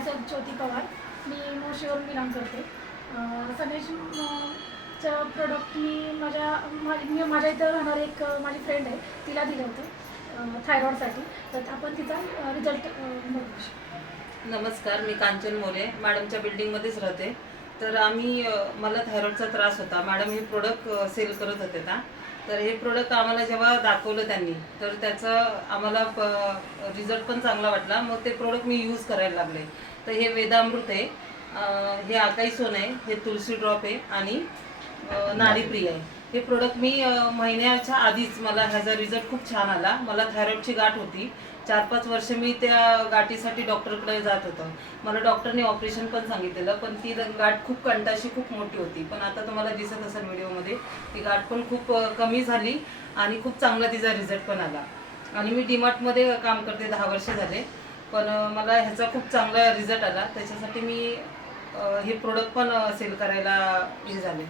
Myself ज्योती पवार, मी मोर्शीवरून belong करते. सनेशचं product मी माझ्या इथं राहणार एक माझी फ्रेंड आहे, तिला दिलं होतं थायरॉइडसाठी. तर आपण तिचा रिझल्ट बघू शकतो. नमस्कार, मी कांचन मोरे मॅडमच्या बिल्डिंगमध्येच राहते. तर मला थायरॉइडचा त्रास होता. मॅडम हे प्रोडक्ट सेल करत होते ना, तर हे प्रोडक्ट आम्हाला जेव्हा दाखवलं त्यांनी, तर त्याचं आम्हाला रिझल्ट पण चांगला वाटला. मग ते प्रोडक्ट मी यूज करायला लागले. तर हे वेदामृत आहे, हे आकाई सोन आहे, हे तुळशी ड्रॉप आहे आणि नाडीप्रिय आहे. हे प्रोडक्ट मी महिन्याच्या आधीच मला ह्याचा रिझल्ट खूप छान आला. मला थायरॉइडची गाठ होती. 4-5 वर्ष मी त्या गाठीसाठी डॉक्टरकडे जात होतं. मला डॉक्टरने ऑपरेशन पण सांगितलेलं, पण ती गाठ खूप कंटाशी खूप मोठी होती. पण आता तुम्हाला दिसत असेल व्हिडिओमध्ये, ती गाठ पण खूप कमी झाली आणि खूप चांगला तिचा रिझल्ट पण आला. आणि मी डीमार्टमध्ये काम करते, 10 वर्ष झाले. पण मला ह्याचा खूप चांगला रिझल्ट आला. त्याच्यासाठी मी हे प्रोडक्ट पण सेल करायला हे झाले.